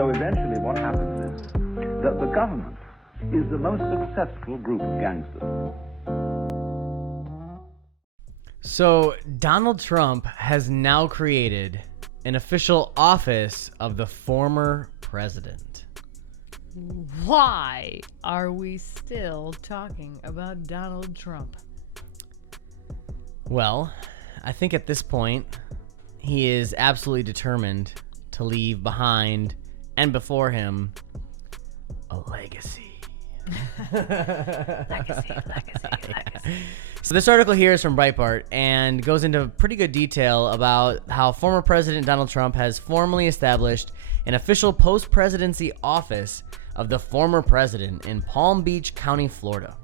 So eventually what happens is that the government is the most successful group of gangsters. So Donald Trump has now created an official office of the former president. Why are we still talking about Donald Trump? Well, I think at this point, he is absolutely determined to leave behind and before him a legacy. Legacy. So this article here is from Breitbart and goes into pretty good detail about how former President Donald Trump has formally established an official post-presidency office of the former president in Palm Beach County, Florida.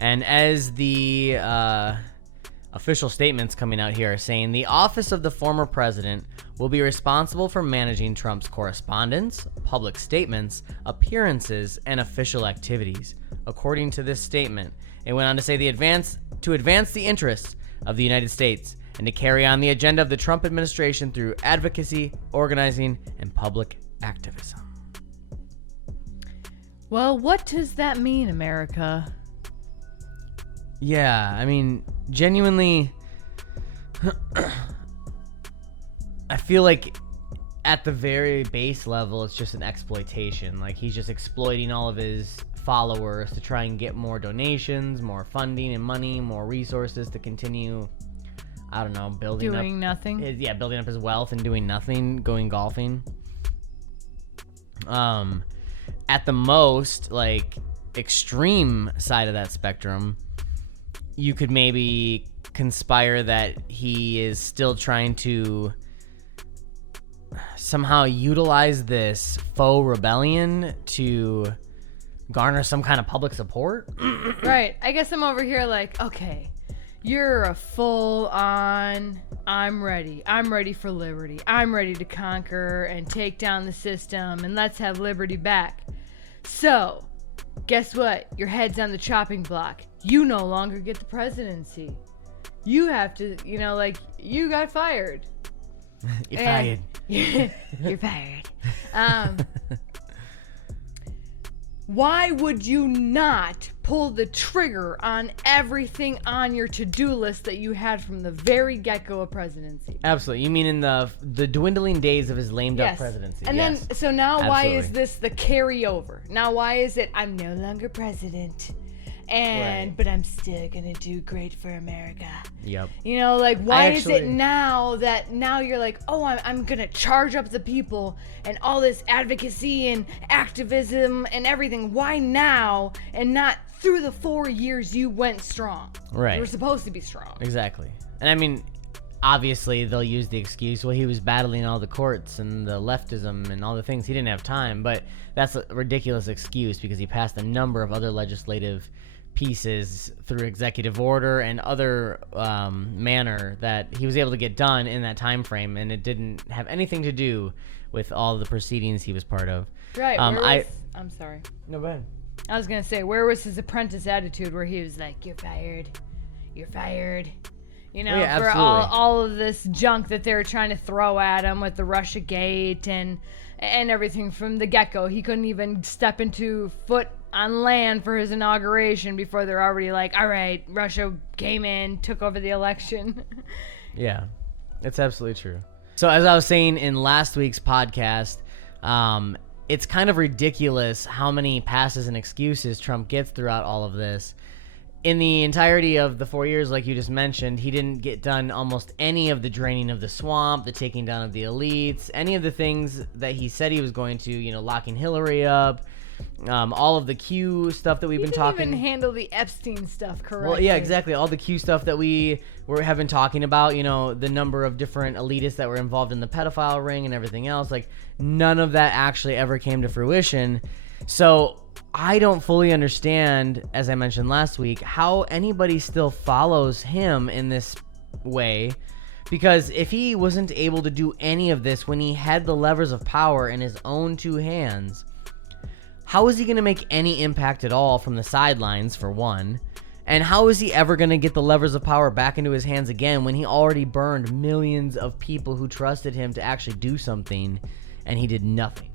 And as the official statements coming out here are saying, the office of the former president will be responsible for managing Trump's correspondence, public statements, appearances, and official activities. According to this statement, it went on to say to advance the interests of the United States and to carry on the agenda of the Trump administration through advocacy, organizing, and public activism. Well, what does that mean, America? Yeah, I mean, genuinely, I feel like at the very base level, it's just an exploitation. Like, he's just exploiting all of his followers to try and get more donations, more funding and money, more resources to continue, I don't know, building nothing. Building up his wealth and doing nothing, going golfing. At the most, like, extreme side of that spectrum, you could maybe conspire that he is still trying to somehow utilize this faux rebellion to garner some kind of public support. Right. I guess I'm over here like, okay, you're a full-on, I'm ready. I'm ready for liberty. I'm ready to conquer and take down the system, and let's have liberty back. So, guess what? Your head's on the chopping block. You no longer get the presidency. You have to, you got fired. You're fired. You're fired. Why would you not pull the trigger on everything on your to-do list that you had from the very get-go of presidency? Absolutely. You mean in the dwindling days of his lamed-up presidency? And yes. then, so now Absolutely. Why is this the carryover? Now why is it, I'm no longer president, but I'm still gonna do great for America? Yep. Why is it now you're like, oh, I'm gonna charge up the people and all this advocacy and activism and everything? Why now and not through the 4 years you went strong? Right. You were supposed to be strong. Exactly. And I mean, obviously they'll use the excuse, well, he was battling all the courts and the leftism and all the things. He didn't have time, but that's a ridiculous excuse because he passed a number of other legislative pieces through executive order and other manner that he was able to get done in that time frame, and it didn't have anything to do with all the proceedings he was part of. Right. I'm sorry. No, go ahead. I was gonna say, where was his apprentice attitude where he was like, you're fired, for all of this junk that they were trying to throw at him with the Russia Gate and everything from the get-go. He couldn't even step foot on land for his inauguration before they're already like, all right, Russia came in, took over the election. Yeah, it's absolutely true. So as I was saying in last week's podcast, it's kind of ridiculous how many passes and excuses Trump gets throughout all of this. In the entirety of the 4 years, like you just mentioned, he didn't get done almost any of the draining of the swamp, the taking down of the elites, any of the things that he said he was going to, locking Hillary up, all of the Q stuff that we've been talking. He didn't even handle the Epstein stuff correctly. Well, yeah, exactly. All the Q stuff that have been talking about, the number of different elitists that were involved in the pedophile ring and everything else. Like, none of that actually ever came to fruition. So I don't fully understand, as I mentioned last week, how anybody still follows him in this way. Because if he wasn't able to do any of this when he had the levers of power in his own two hands, how is he going to make any impact at all from the sidelines, for one? And how is he ever going to get the levers of power back into his hands again when he already burned millions of people who trusted him to actually do something and he did nothing.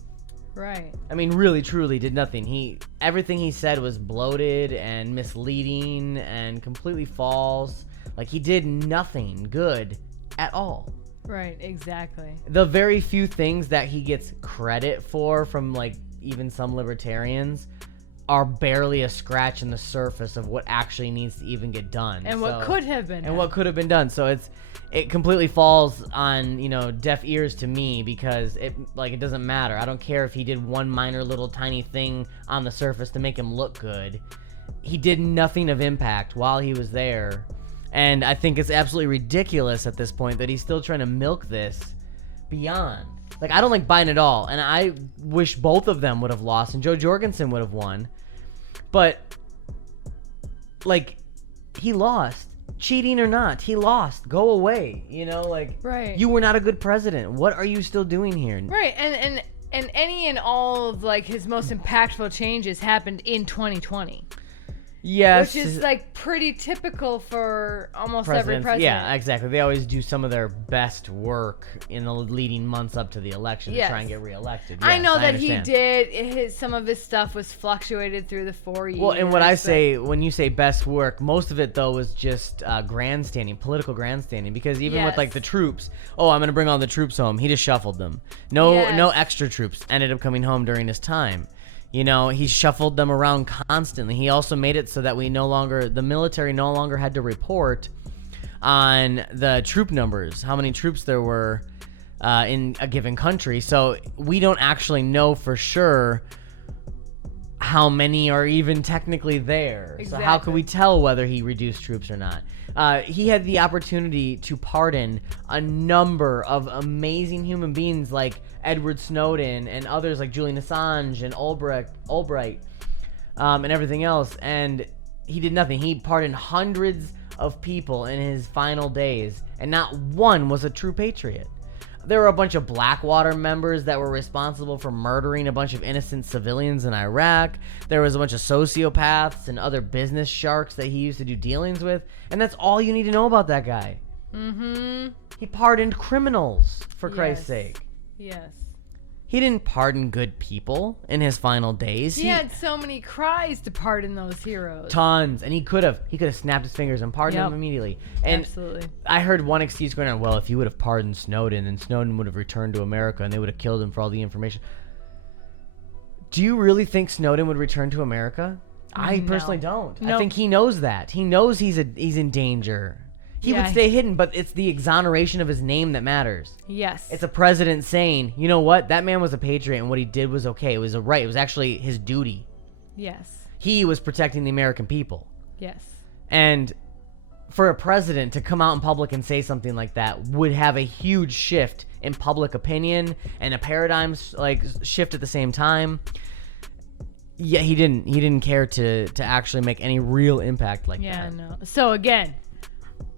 Right. I mean, really, truly did nothing. Everything he said was bloated and misleading and completely false. Like, he did nothing good at all. Right, exactly. The very few things that he gets credit for from, like, even some libertarians are barely a scratch in the surface of what actually needs to even get done. And what could have been done. And what could have been done. So it completely falls on, deaf ears to me, because it doesn't matter. I don't care if he did one minor little tiny thing on the surface to make him look good. He did nothing of impact while he was there. And I think it's absolutely ridiculous at this point that he's still trying to milk this beyond. Like, I don't like Biden at all, and I wish both of them would have lost and Joe Jorgensen would have won. But, like, he lost. Cheating or not, he lost. Go away. Right. You were not a good president. What are you still doing here? Right, and any and all of, like, his most impactful changes happened in 2020. Yes. Which is, like, pretty typical for almost every president. Yeah, exactly. They always do some of their best work in the leading months up to the election to try and get reelected. Yes, I know that understand. he did. Some of his stuff was fluctuated through the 4 years. Well, and what I say, when you say best work, most of it, though, was just grandstanding, political grandstanding. Because even with, like, the troops, I'm going to bring all the troops home. He just shuffled them. No extra troops ended up coming home during his time. He shuffled them around constantly. He also made it so that the military no longer had to report on the troop numbers, how many troops there were in a given country. So we don't actually know for sure how many are even technically there. Exactly. So how could we tell whether he reduced troops or not? He had the opportunity to pardon a number of amazing human beings like Edward Snowden and others like Julian Assange and Albright and everything else, and he did nothing. He pardoned hundreds of people in his final days, and not one was a true patriot. There were a bunch of Blackwater members that were responsible for murdering a bunch of innocent civilians in Iraq. There was a bunch of sociopaths and other business sharks that he used to do dealings with. And that's all you need to know about that guy. Mm-hmm. He pardoned criminals, for Christ's sake. Yes. He didn't pardon good people in his final days. He had so many cries to pardon those heroes. Tons. And he could have snapped his fingers and pardoned them immediately. And absolutely. I heard one excuse going on, well, if you would have pardoned Snowden, then Snowden would have returned to America and they would have killed him for all the information. Do you really think Snowden would return to America? I personally don't. I think he knows that. He knows he's in danger. He would stay hidden, but it's the exoneration of his name that matters. Yes. It's a president saying, you know what? That man was a patriot, and what he did was okay. It was a right. It was actually his duty. Yes. He was protecting the American people. Yes. And for a president to come out in public and say something like that would have a huge shift in public opinion and a paradigm shift at the same time. Yeah, he didn't care to actually make any real impact like that. Yeah, no. So again,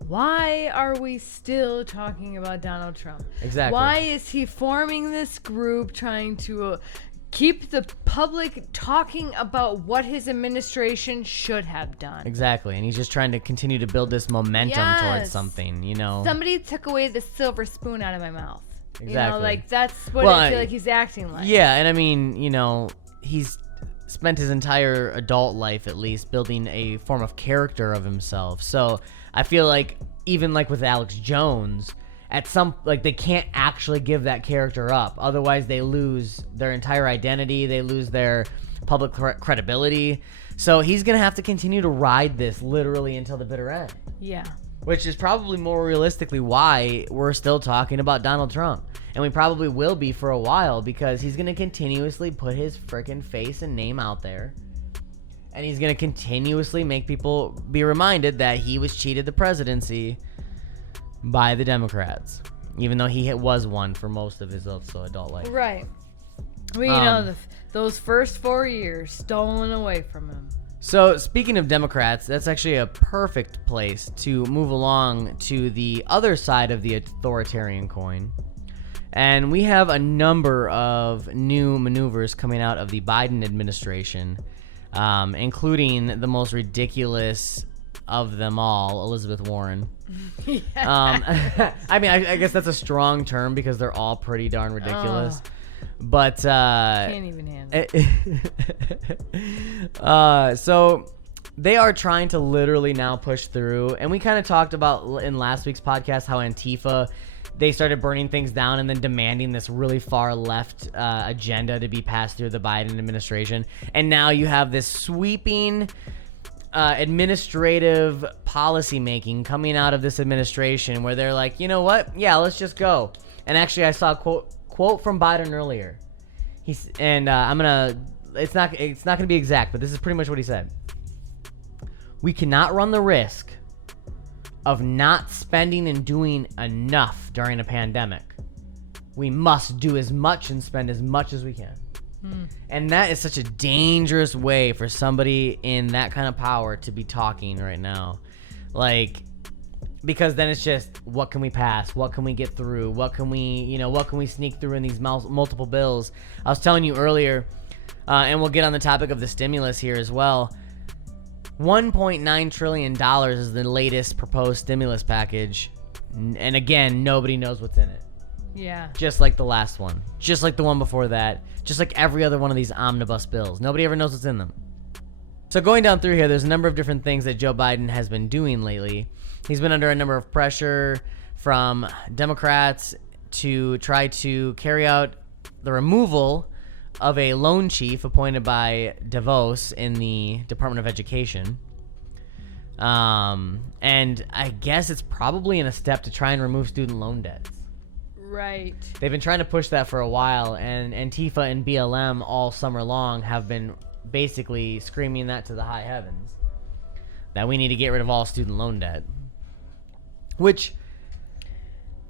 why are we still talking about Donald Trump? Exactly. Why is he forming this group trying to keep the public talking about what his administration should have done? Exactly. And he's just trying to continue to build this momentum towards something, Somebody took away the silver spoon out of my mouth. Exactly. That's what I feel like he's acting like. Yeah, and I mean, he's spent his entire adult life, at least, building a form of character of himself. So I feel like even like with Alex Jones, at some they can't actually give that character up. Otherwise, they lose their entire identity. They lose their public credibility. So he's gonna have to continue to ride this literally until the bitter end. Yeah. Which is probably more realistically why we're still talking about Donald Trump. And we probably will be for a while, because he's going to continuously put his frickin' face and name out there. And he's going to continuously make people be reminded that he was cheated the presidency by the Democrats. Even though he was one for most of his adult life. Right. Well, those first 4 years stolen away from him. So, speaking of Democrats, that's actually a perfect place to move along to the other side of the authoritarian coin. And we have a number of new maneuvers coming out of the Biden administration, including the most ridiculous of them all, Elizabeth Warren. Yeah. I mean, I guess that's a strong term because they're all pretty darn ridiculous. But Can't even handle it. So they are trying to literally now push through, and we kind of talked about in last week's podcast how Antifa, they started burning things down and then demanding this really far left agenda to be passed through the Biden administration. And now you have this sweeping administrative policy making coming out of this administration where they're like, you know what? Yeah, let's just go. And actually, I saw a quote from Biden earlier. It's not gonna be exact, but this is pretty much what he said. We cannot run the risk of not spending and doing enough during a pandemic. We must do as much and spend as much as we can. And that is such a dangerous way for somebody in that kind of power to be talking right now. Like, because then it's just, what can we pass? What can we get through? What can we sneak through in these multiple bills? I was telling you earlier, and we'll get on the topic of the stimulus here as well. $1.9 trillion is the latest proposed stimulus package. And again, nobody knows what's in it. Yeah. Just like the last one. Just like the one before that. Just like every other one of these omnibus bills. Nobody ever knows what's in them. So going down through here, there's a number of different things that Joe Biden has been doing lately. He's been under a number of pressure from Democrats to try to carry out the removal of a lone chief appointed by DeVos in the Department of Education. And I guess it's probably in a step to try and remove student loan debts. Right. They've been trying to push that for a while, and Antifa and BLM all summer long have been basically screaming that to the high heavens, that we need to get rid of all student loan debt. Which...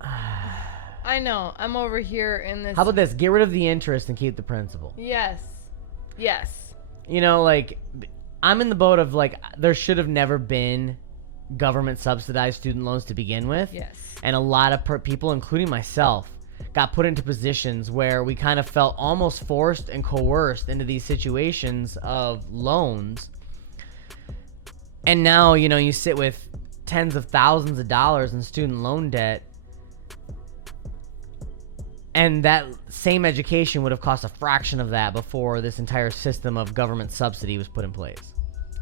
I know. I'm over here in this... How about this? Get rid of the interest and keep the principal. Yes. Yes. You know, like, I'm in the boat of, like, there should have never been government-subsidized student loans to begin with. Yes. And a lot of people, including myself, got put into positions where we kind of felt almost forced and coerced into these situations of loans. And now, you know, you sit with tens of thousands of dollars in student loan debt, and that same education would have cost a fraction of that before this entire system of government subsidy was put in place.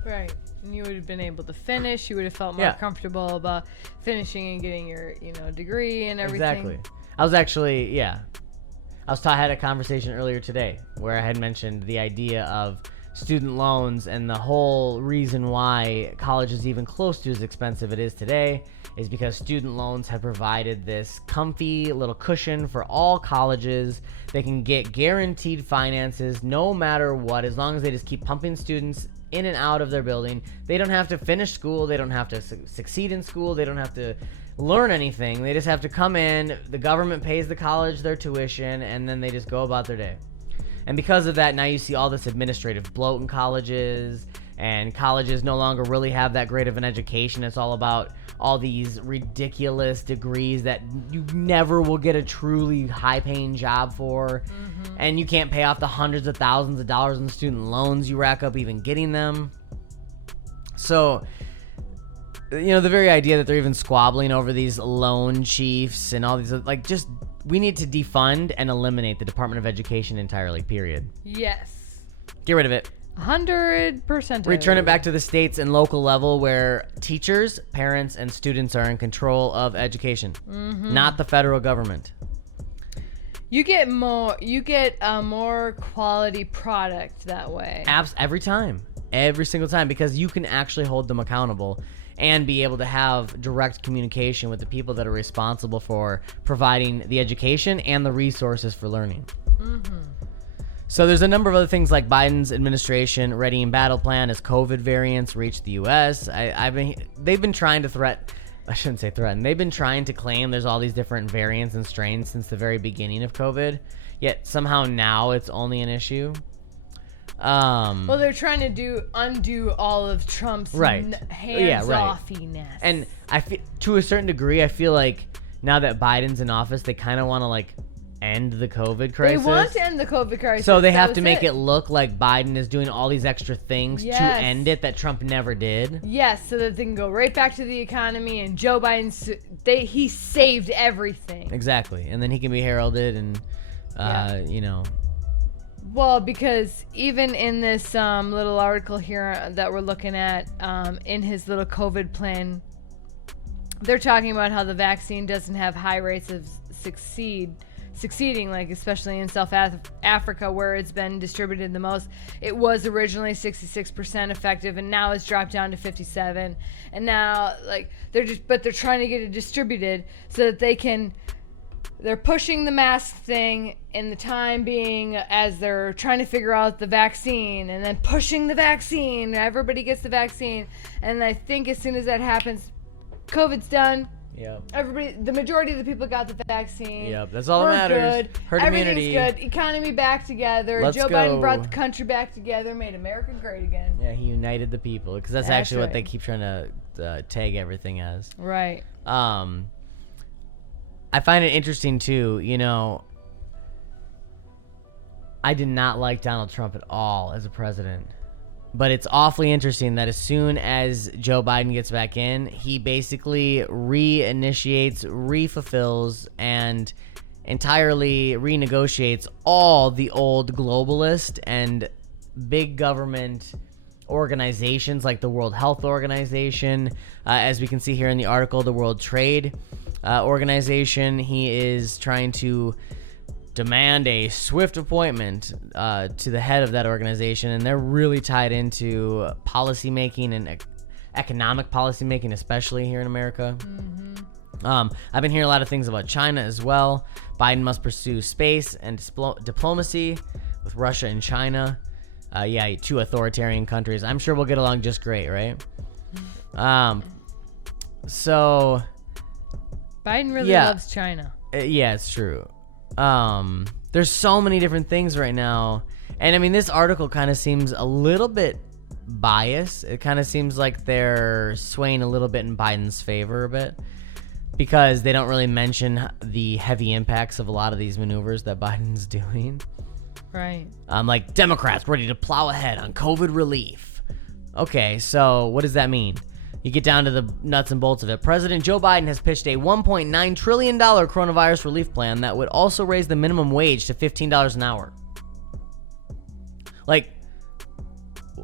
Right. And you would have been able to finish. You would have felt more comfortable about finishing and getting your, degree and everything. Exactly. I had a conversation earlier today where I had mentioned the idea of student loans, and the whole reason why college is even close to as expensive it is today is because student loans have provided this comfy little cushion for all colleges. They can get guaranteed finances no matter what, as long as they just keep pumping students in and out of their building. They don't have to finish school. They don't have to succeed in school. They don't have to learn anything. They just have to come in. The government pays the college their tuition, and then they just go about their day. And because of that, now you see all this administrative bloat in colleges, and colleges no longer really have that great of an education. It's all about all these ridiculous degrees that you never will get a truly high-paying job for. Mm-hmm. And you can't pay off the hundreds of thousands of dollars in student loans you rack up even getting them. So, the very idea that they're even squabbling over these loan chiefs and all these, we need to defund and eliminate the Department of Education entirely, period. Yes. Get rid of it. 100%. Return it back to the states and local level where teachers, parents, and students are in control of education, not the federal government. You get a more quality product that way. Every single time, because you can actually hold them accountable and be able to have direct communication with the people that are responsible for providing the education and the resources for learning. Mm-hmm. So there's a number of other things like Biden's administration readying battle plan as COVID variants reach the U.S. They've been trying to They've been trying to claim there's all these different variants and strains since the very beginning of COVID. Yet somehow now it's only an issue. Well, they're trying to undo all of Trump's hands-offiness. And I feel, to a certain degree, I feel like now that Biden's in office, they kind of want to end the COVID crisis. They want to end the COVID crisis. So they have to make it look like Biden is doing all these extra things to end it that Trump never did. Yes, so that they can go right back to the economy, and Joe Biden, he saved everything. Exactly. And then he can be heralded and You know. Well, because even in this little article here that we're looking at, in his little COVID plan, they're talking about how the vaccine doesn't have high rates of succeeding, like especially in South Africa where it's been distributed the most. It was originally 66% effective, and now it's dropped down to 57%. And now, like, they're trying to get it distributed so that they're pushing the mask thing in the time being as they're trying to figure out the vaccine, and then pushing the vaccine. Everybody gets the vaccine, and I think as soon as that happens, COVID's done. Yep. The majority of the people got the vaccine. Yep, that's all that matters. Good. Herd immunity. Everything's good. Economy back together. Joe Biden brought the country back together, made America great again. Yeah, he united the people, because that's actually what they keep trying to tag everything as. Right. I find it interesting too, you know, I did not like Donald Trump at all as a president. But it's awfully interesting that as soon as Joe Biden gets back in, he basically reinitiates, refulfills, and entirely renegotiates all the old globalist and big government organizations like the World Health Organization, as we can see here in the article, the World Trade Organization. He is trying to demand a swift appointment to the head of that organization, and they're really tied into policy making and economic policy making, especially here in America. I've been hearing a lot of things about China as well. Biden must pursue space and diplomacy with Russia and China. Two authoritarian countries. I'm sure we'll get along just great, right? So Biden really loves China. Yeah, it's true. There's so many different things right now, and I mean, this article kind of seems a little bit biased. It kind of seems like they're swaying a little bit in Biden's favor a bit, because they don't really mention the heavy impacts of a lot of these maneuvers that Biden's doing. Right. Like Democrats ready to plow ahead on COVID relief. Okay, so what does that mean? You get down to the nuts and bolts of it. President Joe Biden has pitched a $1.9 trillion coronavirus relief plan that would also raise the minimum wage to $15 an hour. Like,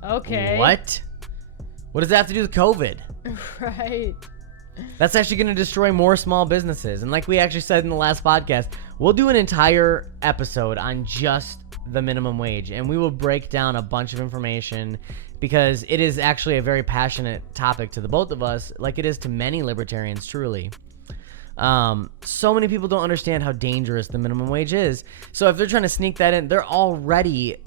okay. What? What does that have to do with COVID? Right. That's actually going to destroy more small businesses. And like we actually said in the last podcast, we'll do an entire episode on just the minimum wage, and we will break down a bunch of information, because it is actually a very passionate topic to the both of us, like it is to many libertarians, truly. So many people don't understand how dangerous the minimum wage is. So if they're trying to sneak that in, they're already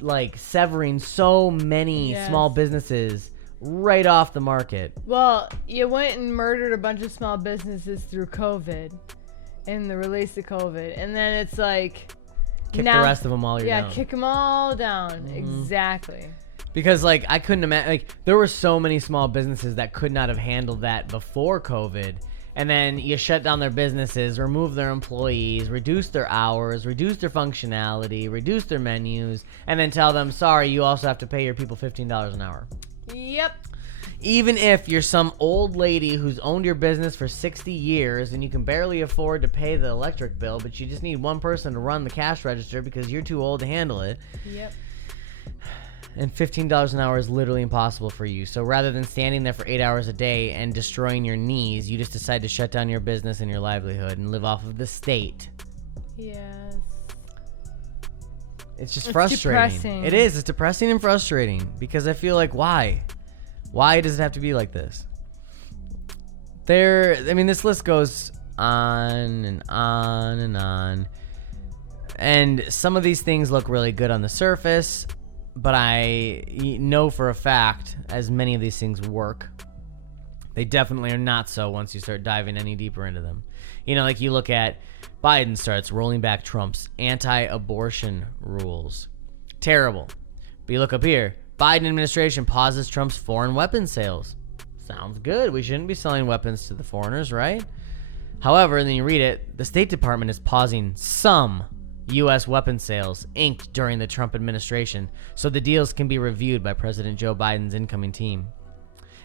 like severing so many small businesses right off the market. Well, you went and murdered a bunch of small businesses through COVID and the release of COVID, and then it's like kick the rest of them all down. Yeah, kick them all down. Exactly. Because, like, I couldn't imagine, like, there were so many small businesses that could not have handled that before COVID. And then you shut down their businesses, remove their employees, reduce their hours, reduce their functionality, reduce their menus, and then tell them, sorry, you also have to pay your people $15 an hour. Yep. Even if you're some old lady who's owned your business for 60 years and you can barely afford to pay the electric bill, but you just need one person to run the cash register because you're too old to handle it. Yep. And $15 an hour is literally impossible for you. So rather than standing there for 8 hours a day and destroying your knees, you just decide to shut down your business and your livelihood and live off of the state. Yes. It's just frustrating. Depressing. It is. It's depressing and frustrating, because I feel like, why? Why does it have to be like this? This list goes on and on and on. And some of these things look really good on the surface, but I know for a fact, as many of these things work, they definitely are not so once you start diving any deeper into them. You know, like you look at Biden starts rolling back Trump's anti-abortion rules. Terrible. But you look up here, Biden administration pauses Trump's foreign weapons sales. Sounds good. We shouldn't be selling weapons to the foreigners, right? However, then you read it, the State Department is pausing some U.S. weapons sales inked during the Trump administration so the deals can be reviewed by President Joe Biden's incoming team,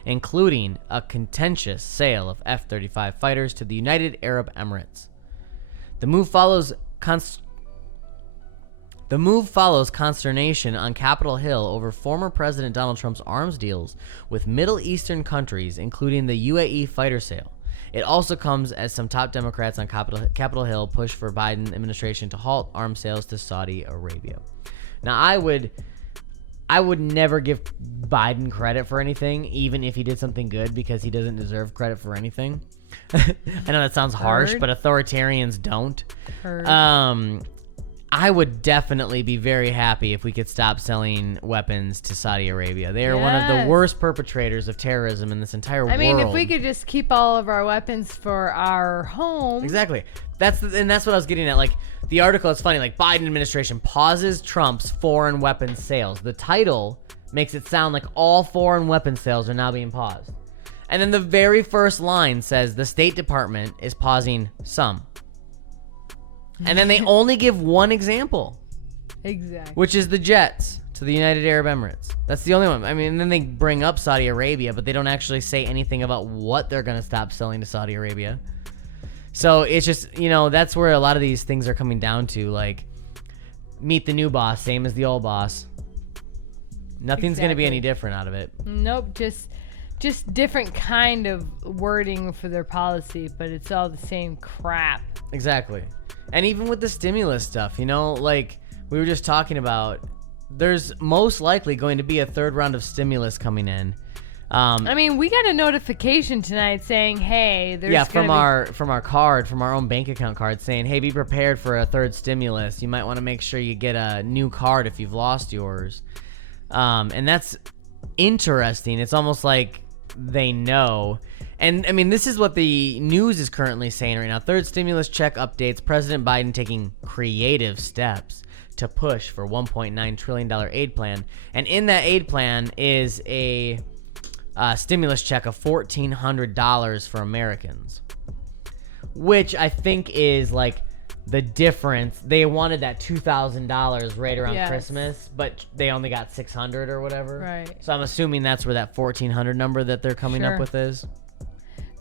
including a contentious sale of F-35 fighters to the United Arab Emirates. The move follows The move follows consternation on Capitol Hill over former President Donald Trump's arms deals with Middle Eastern countries, including the UAE fighter sale. It also comes as some top Democrats on Capitol Hill push for Biden administration to halt arms sales to Saudi Arabia. Now, I would never give Biden credit for anything, even if he did something good, because he doesn't deserve credit for anything. I know that sounds harsh, but authoritarians don't. I would definitely be very happy if we could stop selling weapons to Saudi Arabia. They are one of the worst perpetrators of terrorism in this entire world. I mean, if we could just keep all of our weapons for our home. Exactly. That's what I was getting at. Like, the article is funny. Like, Biden administration pauses Trump's foreign weapons sales. The title makes it sound like all foreign weapons sales are now being paused. And then the very first line says the State Department is pausing some. And then they only give one example. Exactly. Which is the jets to the United Arab Emirates. That's the only one. I mean, and then they bring up Saudi Arabia, but they don't actually say anything about what they're going to stop selling to Saudi Arabia. So it's just, that's where a lot of these things are coming down to. Like, meet the new boss, same as the old boss. Nothing's going to be any different out of it. Nope, just different kind of wording for their policy, but it's all the same crap. Exactly. And even with the stimulus stuff, like we were just talking about, there's most likely going to be a third round of stimulus coming in. I mean, we got a notification tonight saying, "Hey, there's from our own bank account card, saying, hey, be prepared for a third stimulus. You might want to make sure you get a new card if you've lost yours." And that's interesting. It's almost like they know. And I mean, this is what the news is currently saying right now. Third stimulus check updates. President Biden taking creative steps to push for $1.9 trillion aid plan. And in that aid plan is a stimulus check of $1,400 for Americans, which I think is like the difference. They wanted that $2,000 right around Christmas, but they only got $600 or whatever. Right. So I'm assuming that's where that $1,400 number that they're coming up with is.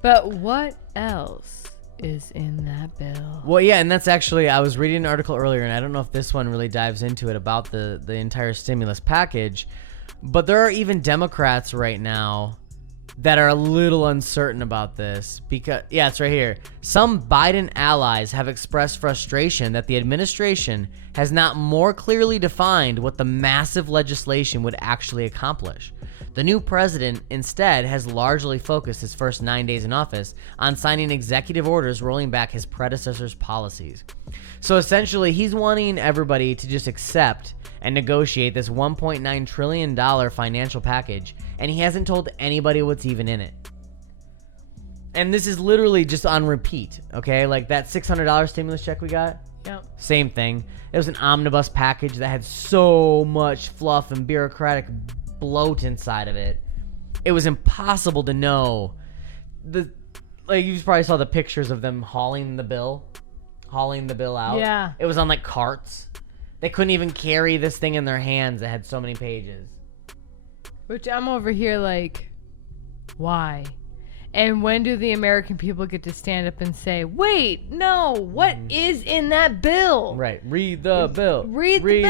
But what else is in that bill? Well, yeah, and that's actually, I was reading an article earlier, and I don't know if this one really dives into it about the entire stimulus package, but there are even Democrats right now that are a little uncertain about this because, it's right here. Some Biden allies have expressed frustration that the administration has not more clearly defined what the massive legislation would actually accomplish. The new president instead has largely focused his first 9 days in office on signing executive orders rolling back his predecessor's policies. So essentially, he's wanting everybody to just accept and negotiate this $1.9 trillion financial package, and he hasn't told anybody what's even in it. And this is literally just on repeat, okay? Like that $600 stimulus check we got? Yep. Same thing. It was an omnibus package that had so much fluff and bureaucratic bloat inside of it. It was impossible to know. You probably saw the pictures of them hauling the bill out. Yeah. It was on like carts. They couldn't even carry this thing in their hands. It had so many pages. Which I'm over here like, why? And when do the American people get to stand up and say, wait, no, what is in that bill? Right. Read the bill. Read the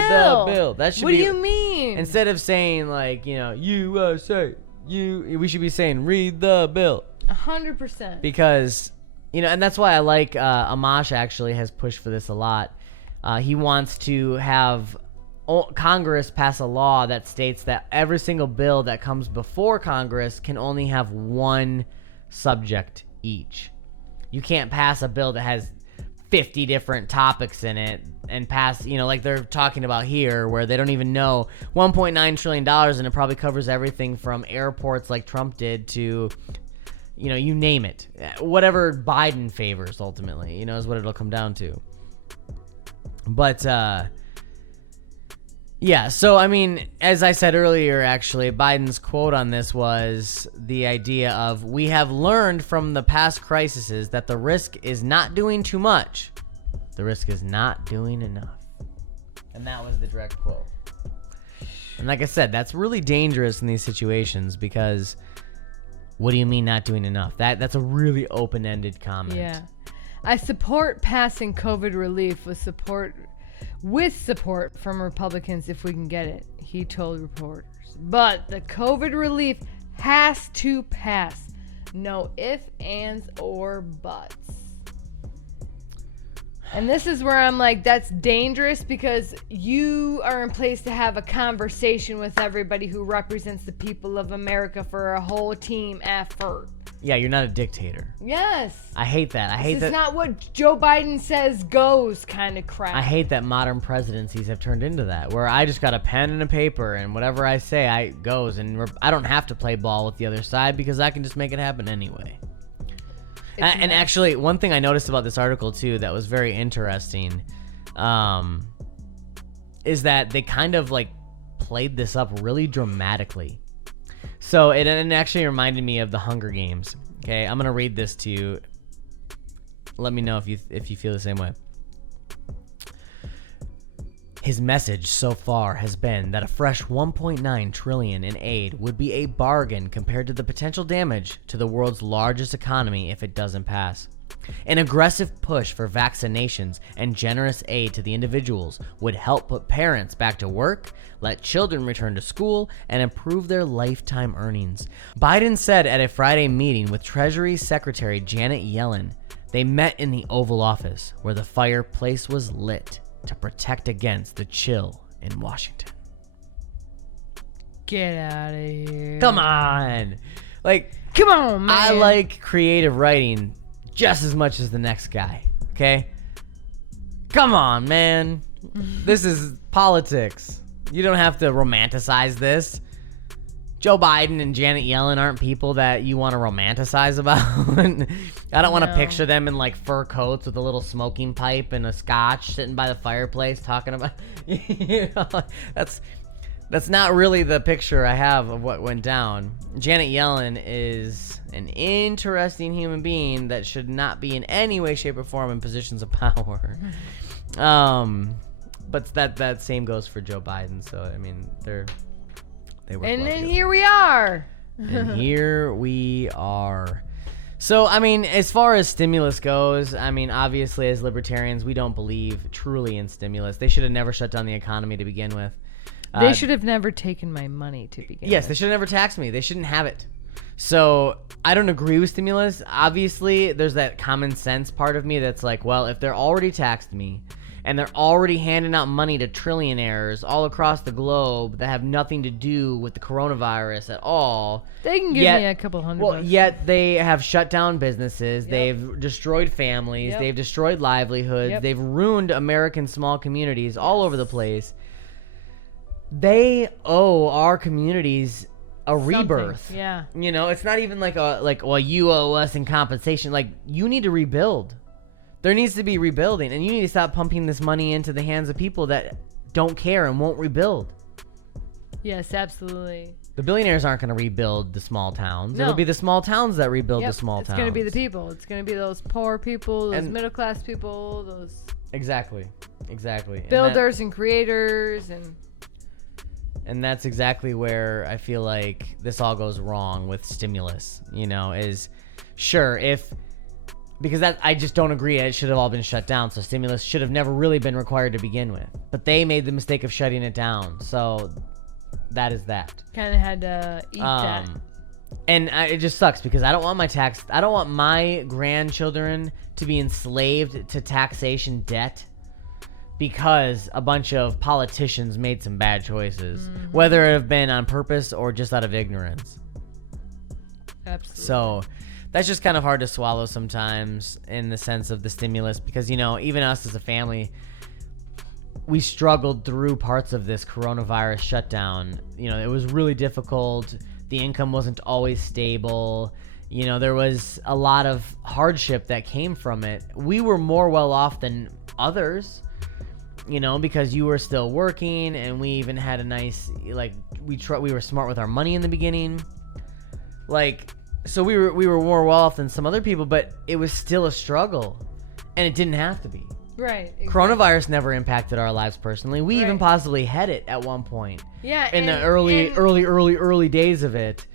bill. That should What do you mean? Instead of saying like, USA, we should be saying read the bill. 100%. Because, and that's why I like Amash actually has pushed for this a lot. He wants to have Congress pass a law that states that every single bill that comes before Congress can only have one subject each. You can't pass a bill that has 50 different topics in it and pass, like they're talking about here, where they don't even know $1.9 trillion, and it probably covers everything from airports like Trump did to, you name it. Whatever Biden favors ultimately, is what it'll come down to. But, yeah, so, I mean, as I said earlier, actually, Biden's quote on this was the idea of, we have learned from the past crises that the risk is not doing too much. The risk is not doing enough. And that was the direct quote. And like I said, that's really dangerous in these situations because what do you mean not doing enough? That's a really open-ended comment. Yeah. I support passing COVID relief with support with support from Republicans if we can get it, he told reporters. But the COVID relief has to pass. No ifs, ands, or buts. And this is where I'm like, that's dangerous because you are in place to have a conversation with everybody who represents the people of America for a whole team effort. Yeah, you're not a dictator. Yes. I hate that. I hate that. It's not what Joe Biden says goes kind of crap. I hate that modern presidencies have turned into that, where I just got a pen and a paper, and whatever I say, I goes, and I don't have to play ball with the other side because I can just make it happen anyway. And actually, one thing I noticed about this article, too, that was very interesting, is that they kind of, like, played this up really dramatically. So it actually reminded me of the Hunger Games. Okay, I'm going to read this to you. Let me know if you feel the same way. His message so far has been that a fresh $1.9 trillion in aid would be a bargain compared to the potential damage to the world's largest economy if it doesn't pass. An aggressive push for vaccinations and generous aid to the individuals would help put parents back to work, let children return to school, and improve their lifetime earnings. Biden said at a Friday meeting with Treasury Secretary Janet Yellen, they met in the Oval Office where the fireplace was lit to protect against the chill in Washington. Get out of here. Come on. Like, come on, man. I like creative writing just as much as the next guy, okay? Come on, man. This is politics. You don't have to romanticize this. Joe Biden and Janet Yellen aren't people that you want to romanticize about. I don't want to picture them in like fur coats with a little smoking pipe and a scotch sitting by the fireplace talking about, you know, that's not really the picture I have of what went down. Janet Yellen is an interesting human being that should not be in any way, shape, or form in positions of power. But that same goes for Joe Biden. So I mean, they work. And well then together. here we are. And here we are. So, I mean, as far as stimulus goes, I mean, obviously, as libertarians, we don't believe truly in stimulus. They should have never shut down the economy to begin with. They should have never taken my money to begin with. Yes, they should have never taxed me. They shouldn't have it. So, I don't agree with stimulus. Obviously, there's that common sense part of me that's like, well, if they're already taxed me, and they're already handing out money to trillionaires all across the globe that have nothing to do with the coronavirus at all. They can give me a couple $100. Well, yet they have shut down businesses. Yep. They've destroyed families. Yep. They've destroyed livelihoods. Yep. They've ruined American small communities all over the place. They owe our communities a rebirth. Yeah. You know, it's not even like well, you owe us in compensation. Like, you need to rebuild. There needs to be rebuilding, and you need to stop pumping this money into the hands of people that don't care and won't rebuild. Yes, absolutely. The billionaires aren't going to rebuild the small towns. No. It'll be the small towns that rebuild the small towns. It's going to be the people. It's going to be those poor people, those And- middle-class people, those Exactly. builders and creators. And that's exactly where I feel like this all goes wrong with stimulus, you know, is sure, because that I just don't agree. It should have all been shut down. So stimulus should have never really been required to begin with. But they made the mistake of shutting it down. So that is that. Kind of had to eat that. And it just sucks because I don't want my grandchildren to be enslaved to taxation debt because a bunch of politicians made some bad choices, whether it have been on purpose or just out of ignorance. Absolutely. So that's just kind of hard to swallow sometimes in the sense of the stimulus because, you know, even us as a family, we struggled through parts of this coronavirus shutdown. You know, it was really difficult. The income wasn't always stable. You know, there was a lot of hardship that came from it. We were more well off than others, you know, because you were still working and we even had a nice, like, we were smart with our money in the beginning. Like, so we were more well off than some other people, but it was still a struggle, and it didn't have to be. Right. Exactly. Coronavirus never impacted our lives personally. We even possibly had it at one point. Yeah. In the early days of it,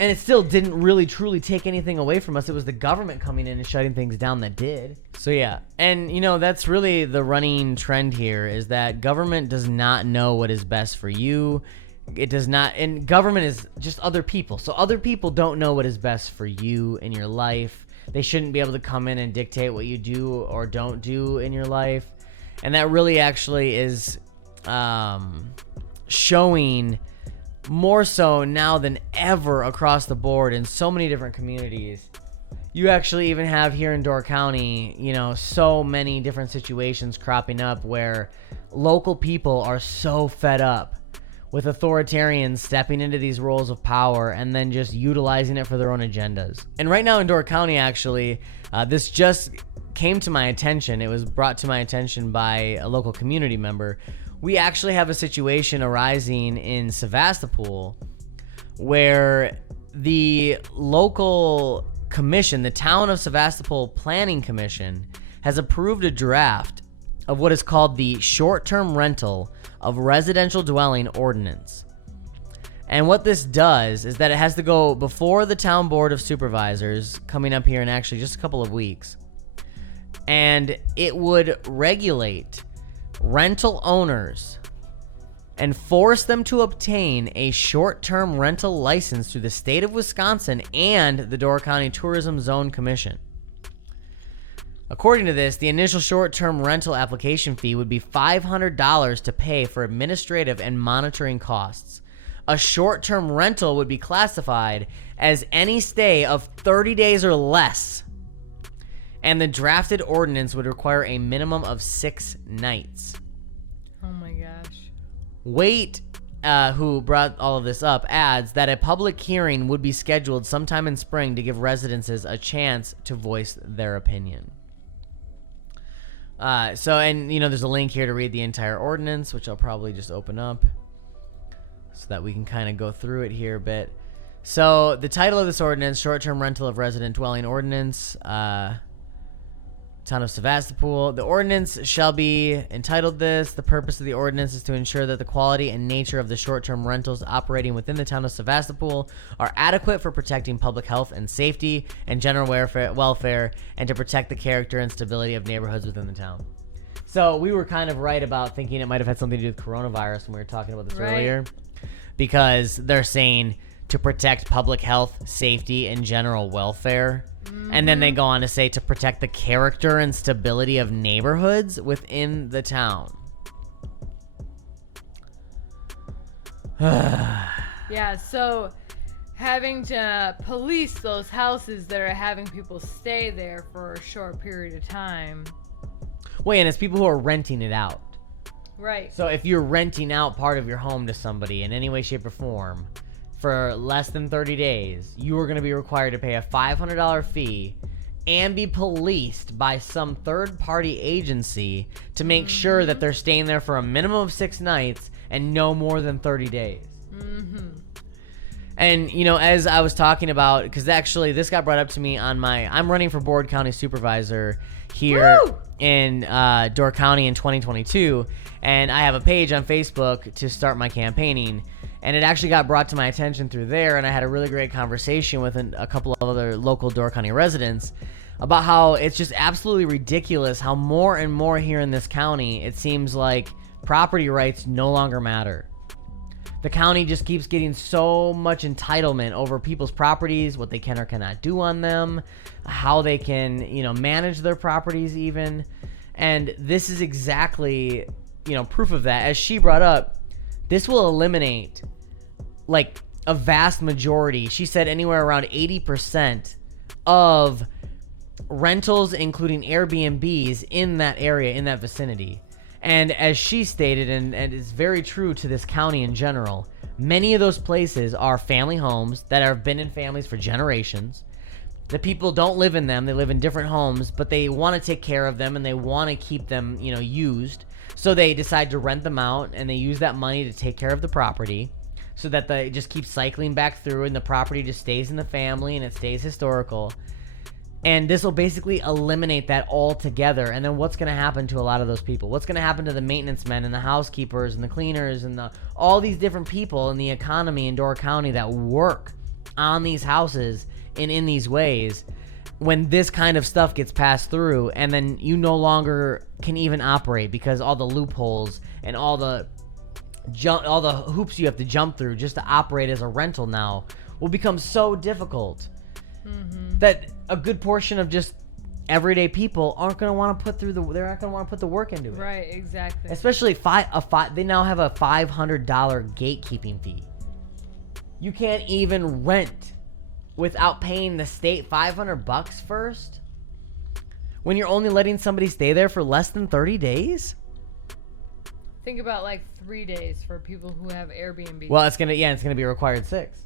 And it still didn't really truly take anything away from us. It was the government coming in and shutting things down that did. So yeah, and that's really the running trend here, is that government does not know what is best for you. It does not, and government is just other people. So other people don't know what is best for you in your life. They shouldn't be able to come in and dictate what you do or don't do in your life. And that really actually is showing more so now than ever across the board in so many different communities. You actually even have here in Door County, so many different situations cropping up where local people are so fed up with authoritarians stepping into these roles of power and then just utilizing it for their own agendas. And right now in Door County, actually, this just came to my attention. It was brought to my attention by a local community member. We actually have a situation arising in Sevastopol where the local commission, the Town of Sevastopol Planning Commission, has approved a draft of what is called the Short-Term Rental of Residential Dwelling Ordinance. And what this does is that it has to go before the Town Board of Supervisors, coming up here in actually just a couple of weeks. And it would regulate rental owners and force them to obtain a short-term rental license through the state of Wisconsin and the Door County Tourism Zone Commission. According to this, the initial short-term rental application fee would be $500 to pay for administrative and monitoring costs. A short-term rental would be classified as any stay of 30 days or less, and the drafted ordinance would require a minimum of 6 nights. Oh my gosh. Waite, who brought all of this up, adds that a public hearing would be scheduled sometime in spring to give residences a chance to voice their opinion. There's a link here to read the entire ordinance, which I'll probably just open up so that we can kind of go through it here a bit. So the title of this ordinance, Short-Term Rental of Resident Dwelling Ordinance, Town of Sevastopol. The ordinance shall be entitled this. The purpose of the ordinance is to ensure that the quality and nature of the short-term rentals operating within the town of Sevastopol are adequate for protecting public health and safety and general welfare, and to protect the character and stability of neighborhoods within the town. So we were kind of right about thinking it might have had something to do with coronavirus when we were talking about this earlier, because they're saying to protect public health, safety, and general welfare. And then they go on to say to protect the character and stability of neighborhoods within the town. Yeah, so having to police those houses that are having people stay there for a short period of time. Wait, and it's people who are renting it out. Right. So if you're renting out part of your home to somebody in any way, shape, or form for less than 30 days, you are going to be required to pay a $500 fee and be policed by some third-party agency to make sure that they're staying there for a minimum of 6 nights and no more than 30 days. And, as I was talking about, because actually this got brought up to me on I'm running for board county supervisor here in Door County in 2022, and I have a page on Facebook to start my campaigning. And it actually got brought to my attention through there, and I had a really great conversation with a couple of other local Door County residents about how it's just absolutely ridiculous how more and more here in this county, it seems like property rights no longer matter. The county just keeps getting so much entitlement over people's properties, what they can or cannot do on them, how they can, manage their properties even. And this is exactly, proof of that. As she brought up, this will eliminate like a vast majority. She said anywhere around 80% of rentals, including Airbnbs, in that area, in that vicinity. And as she stated, and it's very true to this county in general, many of those places are family homes that have been in families for generations. The people don't live in them. They live in different homes, but they want to take care of them and they want to keep them, used. So they decide to rent them out, and they use that money to take care of the property so that they just keep cycling back through, and the property just stays in the family and it stays historical. And this will basically eliminate that altogether. And then what's going to happen to a lot of those people? What's going to happen to the maintenance men and the housekeepers and the cleaners and all these different people in the economy in Door County that work on these houses and in these ways when this kind of stuff gets passed through, and then you no longer can even operate because all the loopholes and all the hoops you have to jump through just to operate as a rental now will become so difficult that a good portion of just everyday people aren't going to want to put the work into it. Right, exactly. Especially they now have a $500 gatekeeping fee. You can't even rent without paying the state $500 first when you're only letting somebody stay there for less than 30 days. Think about like 3 days for people who have Airbnb. Well, it's gonna be required 6.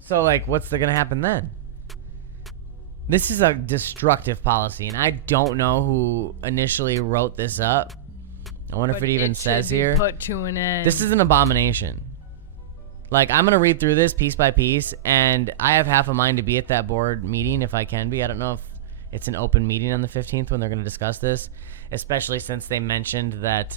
So like, what's gonna happen then? This is a destructive policy, and I don't know who initially wrote this up. I wonder if it even says here. Put to an end. This is an abomination. Like, I'm gonna read through this piece by piece, and I have half a mind to be at that board meeting if I can be. I don't know if it's an open meeting on the 15th when they're gonna discuss this, especially since they mentioned that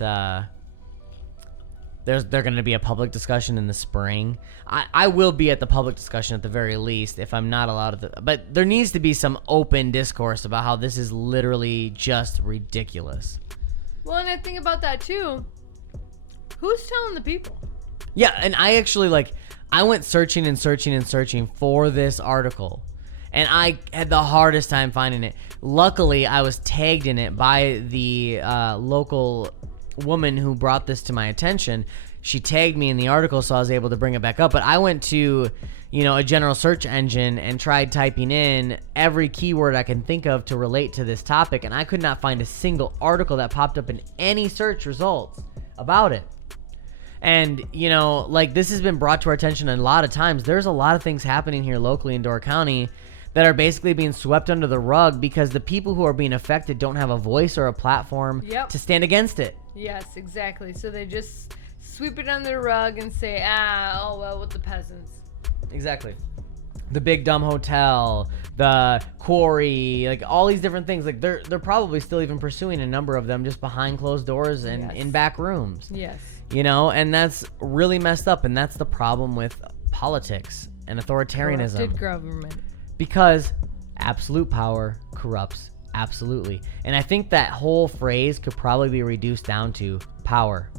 they're going to be a public discussion in the spring. I will be at the public discussion at the very least if I'm not allowed to. But there needs to be some open discourse about how this is literally just ridiculous. Well, and I think about that too. Who's telling the people? Yeah, and I actually I went searching and searching and searching for this article, and I had the hardest time finding it. Luckily, I was tagged in it by the local woman who brought this to my attention. She tagged me in the article, so I was able to bring it back up. But I went to, a general search engine and tried typing in every keyword I can think of to relate to this topic, and I could not find a single article that popped up in any search results about it. And, this has been brought to our attention a lot of times. There's a lot of things happening here locally in Door County that are basically being swept under the rug because the people who are being affected don't have a voice or a platform to stand against it. Yes, exactly. So they just sweep it under the rug and say, with the peasants. Exactly. The big dumb hotel, the quarry, all these different things. They're probably still even pursuing a number of them just behind closed doors and in back rooms. Yes. And that's really messed up, and that's the problem with politics and authoritarianism. Corrupted government. Because absolute power corrupts absolutely. And I think that whole phrase could probably be reduced down to power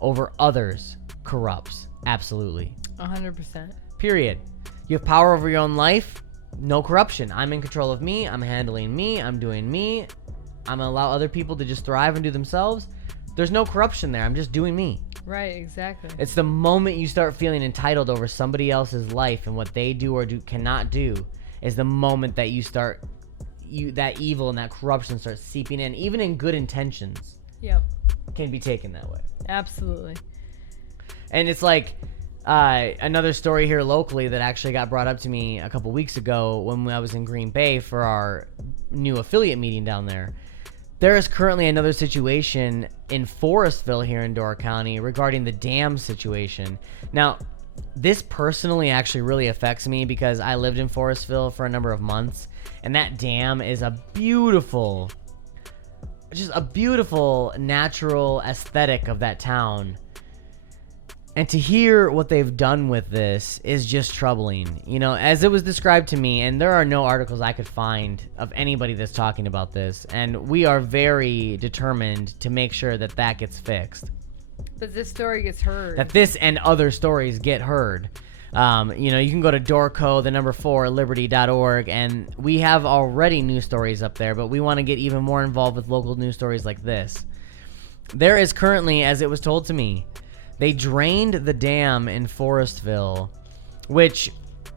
over others corrupts absolutely. 100%. Period. You have power over your own life, no corruption. I'm in control of me. I'm handling me. I'm doing me. I'm going to allow other people to just thrive and do themselves. There's no corruption there. I'm just doing me. Right, exactly. It's the moment you start feeling entitled over somebody else's life and what they do or cannot do is the moment that that evil and that corruption starts seeping in, even in good intentions. Yep. Can be taken that way. Absolutely. And it's another story here locally that actually got brought up to me a couple weeks ago when I was in Green Bay for our new affiliate meeting down there. There is currently another situation in Forestville here in Door County regarding the dam situation. Now, this personally actually really affects me because I lived in Forestville for a number of months, and that dam is a beautiful natural aesthetic of that town. And to hear what they've done with this is just troubling. As it was described to me, and there are no articles I could find of anybody that's talking about this, and we are very determined to make sure that gets fixed. That this story gets heard. That this and other stories get heard. You can go to doorco4liberty.org, and we have already news stories up there, but we want to get even more involved with local news stories like this. There is currently, as it was told to me, they drained the dam in Forestville, which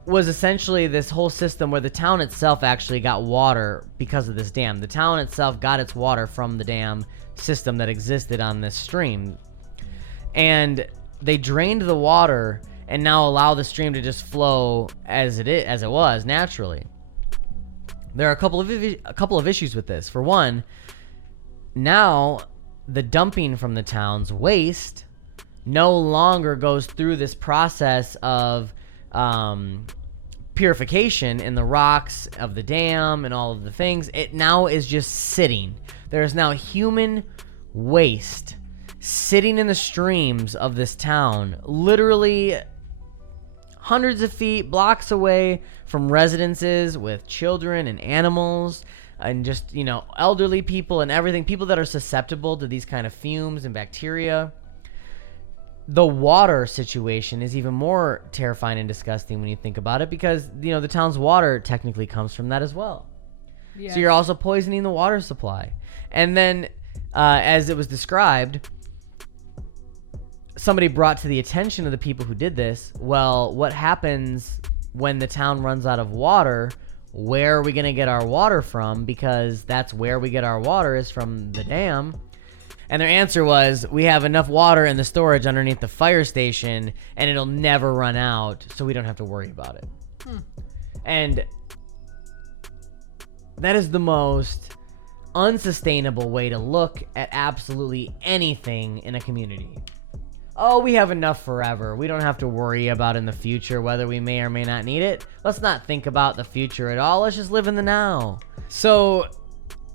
was essentially this whole system where the town itself actually got water because of this dam. The town itself got its water from the dam system that existed on this stream. And they drained the water and now allow the stream to just flow as it was naturally. There are a couple of issues with this. For one, now the dumping from the town's waste no longer goes through this process of purification in the rocks of the dam and all of the things. It now is just sitting. There is now human waste sitting in the streams of this town, literally hundreds of feet, blocks away from residences with children and animals and just, elderly people and everything, people that are susceptible to these kind of fumes and bacteria. The water situation is even more terrifying and disgusting when you think about it because, the town's water technically comes from that as well. Yes. So you're also poisoning the water supply. And then, as it was described, somebody brought to the attention of the people who did this, well, what happens when the town runs out of water? Where are we going to get our water from? Because that's where we get our water is from the dam. And their answer was, we have enough water in the storage underneath the fire station, and it'll never run out, so we don't have to worry about it. And that is the most unsustainable way to look at absolutely anything in a community. Oh, we have enough forever. We don't have to worry about in the future whether we may or may not need it. Let's not think about the future at all. Let's just live in the now. So,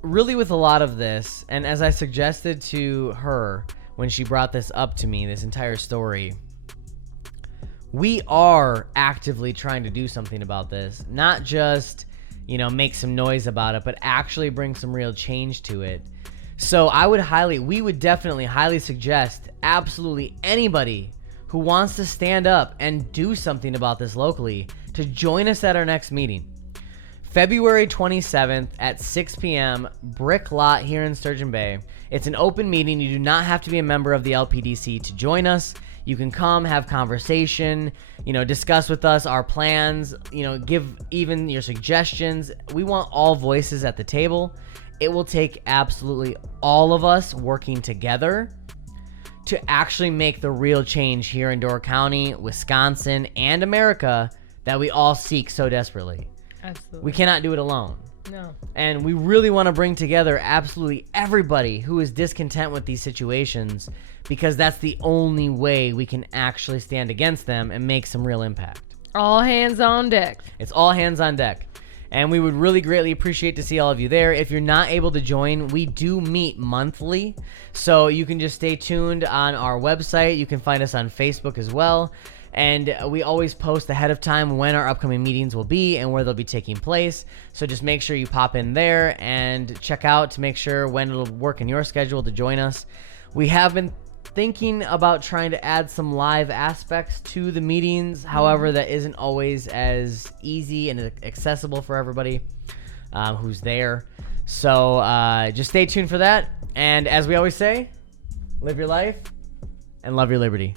really with a lot of this, and as I suggested to her when she brought this up to me, this entire story, we are actively trying to do something about this. Not just, make some noise about it, but actually bring some real change to it. So we would definitely highly suggest absolutely anybody who wants to stand up and do something about this locally to join us at our next meeting. February 27th at 6 p.m., Brick Lot here in Sturgeon Bay. It's an open meeting. You do not have to be a member of the LPDC to join us. You can come, have conversation, discuss with us our plans, give even your suggestions. We want all voices at the table. It will take absolutely all of us working together to actually make the real change here in Door County, Wisconsin, and America that we all seek so desperately. Absolutely. We cannot do it alone. No. And we really want to bring together absolutely everybody who is discontent with these situations because that's the only way we can actually stand against them and make some real impact. All hands on deck. It's all hands on deck. And we would really greatly appreciate to see all of you there. If you're not able to join, we do meet monthly. So you can just stay tuned on our website. You can find us on Facebook as well. And we always post ahead of time when our upcoming meetings will be and where they'll be taking place. So just make sure you pop in there and check out to make sure when it'll work in your schedule to join us. We have been thinking about trying to add some live aspects to the meetings. However, that isn't always as easy and accessible for everybody who's there. So just stay tuned for that. And as we always say, live your life and love your liberty.